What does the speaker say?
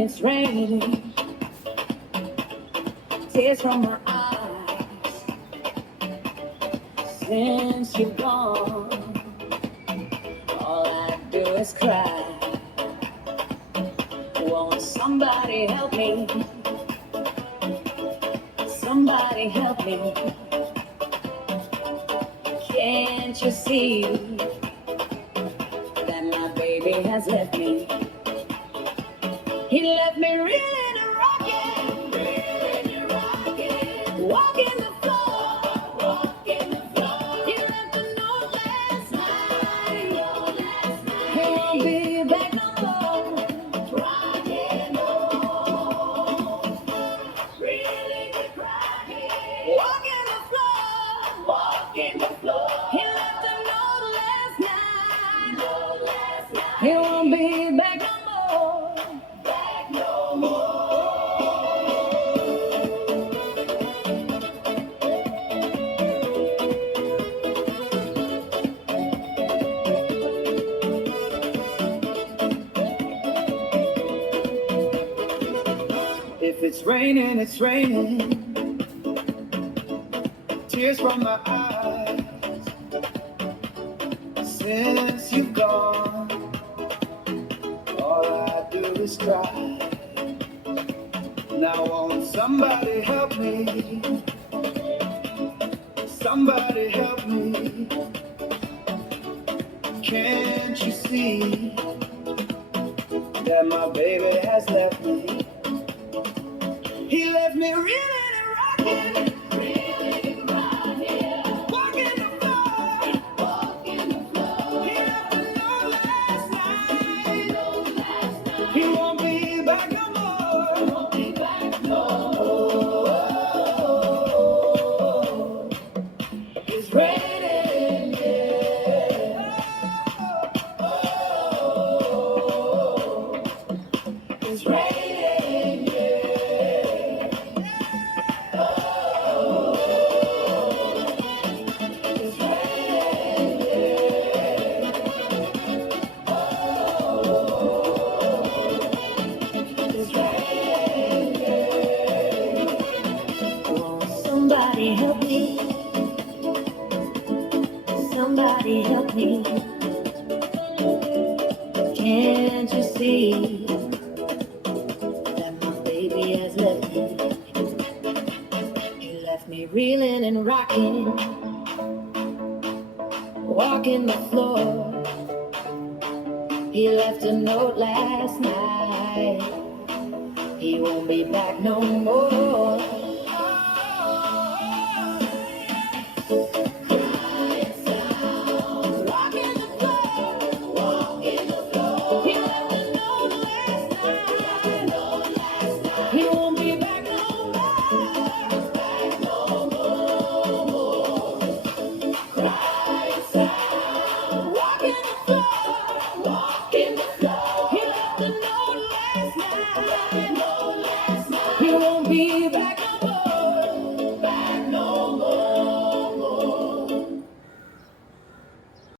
it's raining. Tears from my eyes. Since you're gone, all I do is cry. Won't somebody help me? Somebody help me. Can't you see that my baby has left me? He left me reeling and rocking, walking the floor, He left a note last night, he won't be back no more. Rocking home, reeling and rocking, walking the floor, He left a note last night, he won't be back no more. If it's raining, it's raining. Tears from my eyes. Since you've gone, all I do is cry. Now won't somebody help me? Somebody help me. Can't you see that my baby has left me? He left me reeling and rocking, walking the floor, He left a note last night, he won't be back no more. It's raining, it's raining, Somebody help me. Somebody help me. Can't you see that my baby has left me? He left me reeling and rocking, walking the floor. He left a note last night, he won't be back no more.